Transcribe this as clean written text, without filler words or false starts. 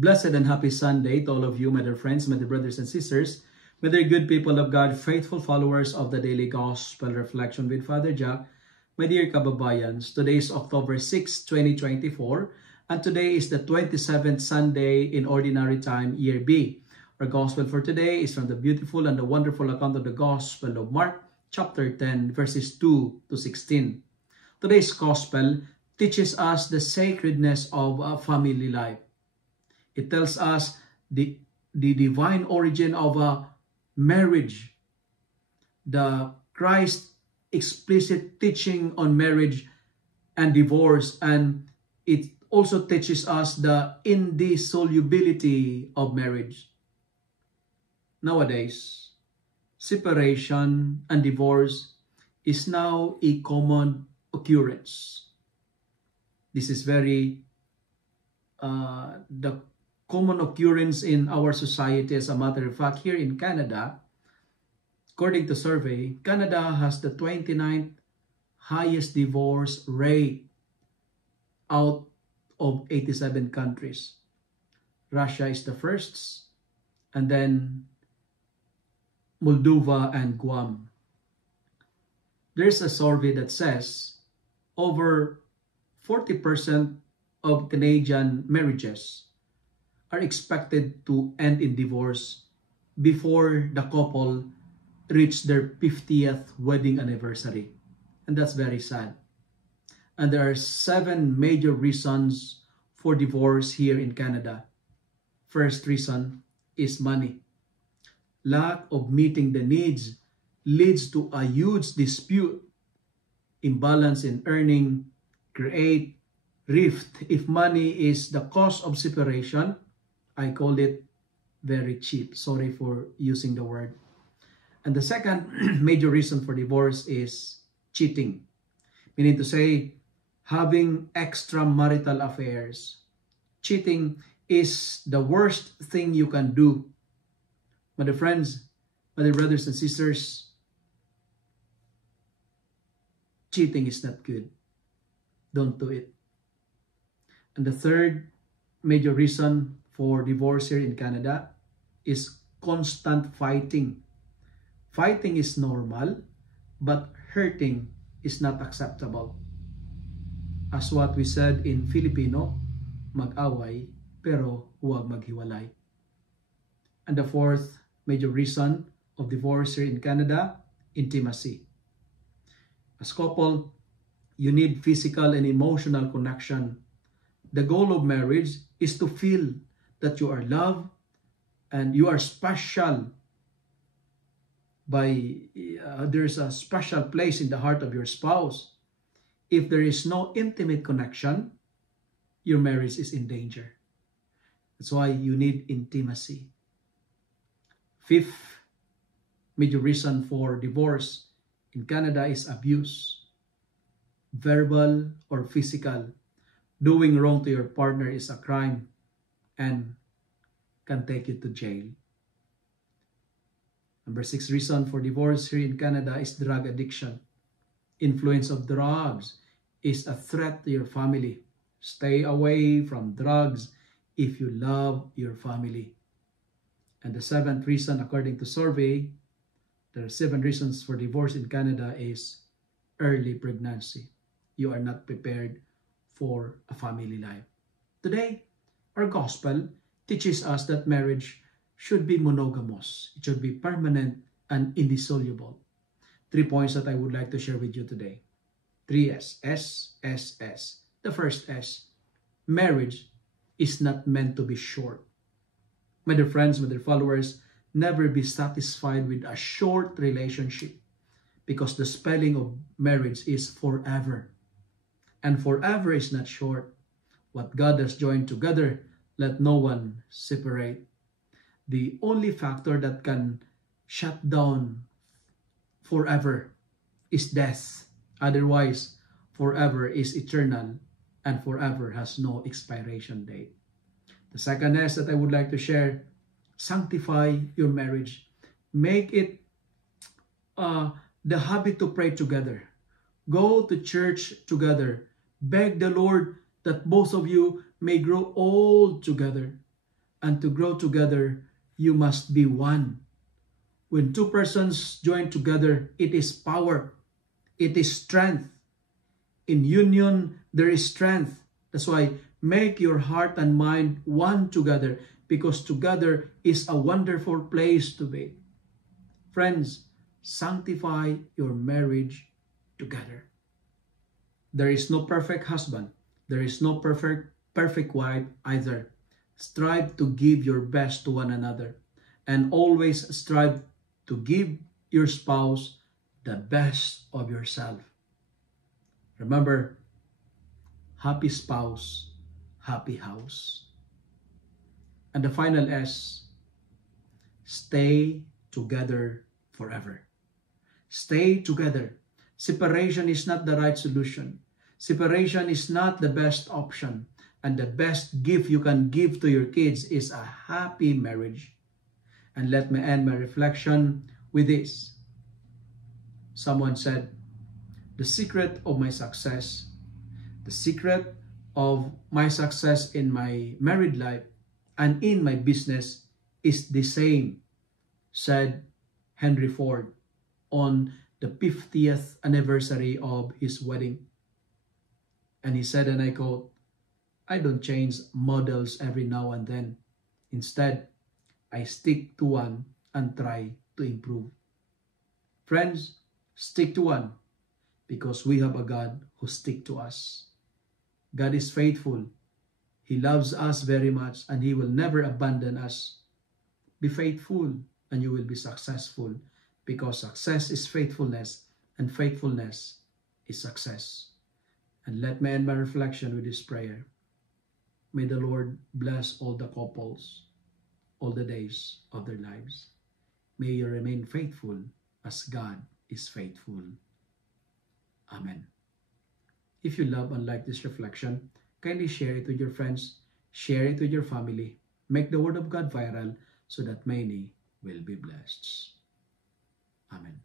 Blessed and happy Sunday to all of you, my dear friends, my dear brothers and sisters, my dear good people of God, faithful followers of the Daily Gospel Reflection with Father Jack, my dear kababayans. Today is October 6, 2024, and today is the 27th Sunday in Ordinary Time, Year B. Our Gospel for today is from the beautiful and the wonderful account of the Gospel of Mark, chapter 10, verses 2 to 16. Today's Gospel teaches us the sacredness of a family life. It tells us the divine origin of a marriage, the Christ explicit teaching on marriage and divorce, and it also teaches us the indissolubility of marriage. Nowadays, separation and divorce is now a common occurrence. This is the common occurrence in our society. As a matter of fact, here in Canada, according to survey, Canada has the 29th highest divorce rate out of 87 countries. Russia is the first, and then Moldova and Guam. There's a survey that says over 40% of Canadian marriages are expected to end in divorce before the couple reach their 50th wedding anniversary. And that's very sad. And there are 7 major reasons for divorce here in Canada. First reason is money. Lack of meeting the needs leads to a huge dispute. Imbalance in earning create rift. If money is the cause of separation, I call it very cheap. Sorry for using the word. And the second major reason for divorce is cheating. Meaning to say, having extramarital affairs. Cheating is the worst thing you can do. My dear friends, my dear brothers and sisters, cheating is not good. Don't do it. And the third major reason for divorce here in Canada is constant fighting. Fighting is normal, but hurting is not acceptable. As what we said in Filipino, mag-away pero huwag maghiwalay. And the fourth major reason of divorce here in Canada, intimacy. As couple, you need physical and emotional connection. The goal of marriage is to feel that you are loved and you are special. There's a special place in the heart of your spouse. If there is no intimate connection, your marriage is in danger. That's why you need intimacy. Fifth major reason for divorce in Canada is abuse. Verbal or physical. Doing wrong to your partner is a crime and can take you to jail. Number 6 reason for divorce here in Canada is drug addiction. Influence of drugs is a threat to your family. Stay away from drugs if you love your family. And the 7th reason, according to survey, there are 7 reasons for divorce in Canada is early pregnancy. You are not prepared for a family life. Today, our gospel teaches us that marriage should be monogamous. It should be permanent and indissoluble. 3 points that I would like to share with you today. 3 S. S, S, S. The first S, marriage is not meant to be short. My dear friends, my dear followers, never be satisfied with a short relationship because the spelling of marriage is forever. And forever is not short. What God has joined together, let no one separate. The only factor that can shut down forever is death. Otherwise, forever is eternal and forever has no expiration date. The second S that I would like to share, sanctify your marriage. Make it the habit to pray together. Go to church together. Beg the Lord that both of you may grow old together. And to grow together, you must be one. When two persons join together, it is power. It is strength. In union, there is strength. That's why make your heart and mind one together, because together is a wonderful place to be. Friends, sanctify your marriage together. There is no perfect husband. There is no perfect wife either. Strive to give your best to one another, and always strive to give your spouse the best of yourself. Remember, happy spouse, happy house. And the final S, stay together forever. Stay together. Separation is not the right solution. Separation is not the best option. And the best gift you can give to your kids is a happy marriage. And let me end my reflection with this. Someone said, the secret of my success, the secret of my success in my married life and in my business is the same, said Henry Ford on the 50th anniversary of his wedding. And he said, and I quote, I don't change models every now and then. Instead, I stick to one and try to improve. Friends, stick to one, because we have a God who sticks to us. God is faithful. He loves us very much, and He will never abandon us. Be faithful, and you will be successful, because success is faithfulness, and faithfulness is success. And let me end my reflection with this prayer. May the Lord bless all the couples all the days of their lives. May you remain faithful as God is faithful. Amen. If you love and like this reflection, kindly share it with your friends, share it with your family, make the Word of God viral so that many will be blessed. Amen.